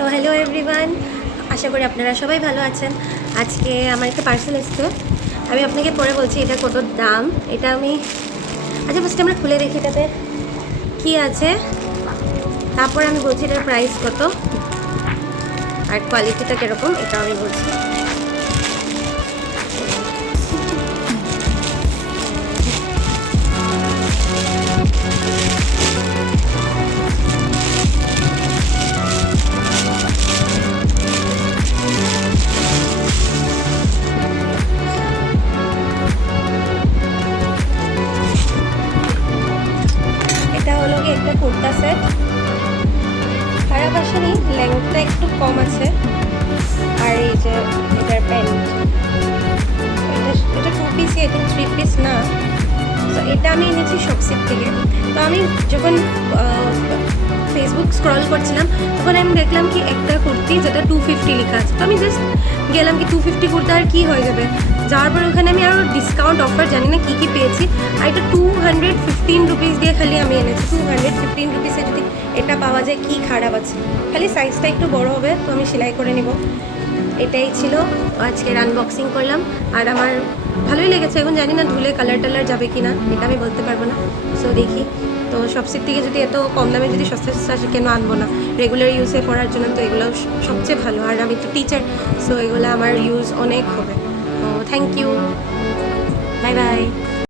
So hello everyone, আশা করি আপনারা সবাই ভালো আছেন। আজকে আমার একটা পার্সেল এসছে, আমি আপনাকে পরে বলছি এটা কত দাম। এটা আমি আচ্ছা ফার্স্টে আমরা খুলে দেখি এটাতে কী আছে, তারপর আমি বলছি এটার প্রাইস কত আর কোয়ালিটিটা কীরকম, এটা আমি বলছি। এটা হলো কি একটা কুর্তা সেট, খারাপ আসেনি, লেন্থটা একটু কম আছে। আর এই যে এটার প্যান্ট, এটা 2 পিস, আই থিঙ্ক 3 পিস না। তো এটা আমি এনেছি শপসিট থেকে। তো আমি যখন ফেসবুক স্ক্রল করছিলাম তখন আমি দেখলাম কি একটা কুর্তি যেটা 250 লেখা আছে। তো আমি জাস্ট গেলাম কি 250 কুর্তি আর কী হয়ে যাবে। যাওয়ার পর ওখানে আমি আরও ডিসকাউন্ট অফার জানি না কী কী পেয়েছি, আর এটা 215 রুপিস দিয়ে খালি আমি এনেছি। 215 রুপিসে যদি এটা পাওয়া যায় কী খারাপ আছে। খালি সাইজটা একটু বড় হবে, তো আমি সেলাই করে নিব। এটাই ছিল আজকের আনবক্সিং করলাম, আর আমার ভালোই লেগেছে। এখন জানি না ধুলে কালার টালার যাবে কি না, এটা আমি বলতে পারবো না। সো দেখি, তো শপসিট থেকে যদি এত কম দামে যদি সস্তা সস্তা কেন আনবো না, রেগুলার ইউজে পড়ার জন্য তো এগুলো সবচেয়ে ভালো। আর আমি তো টিচার, সো এগুলো আমার ইউজ অনেক হবে। তো থ্যাংক ইউ, বাই বাই।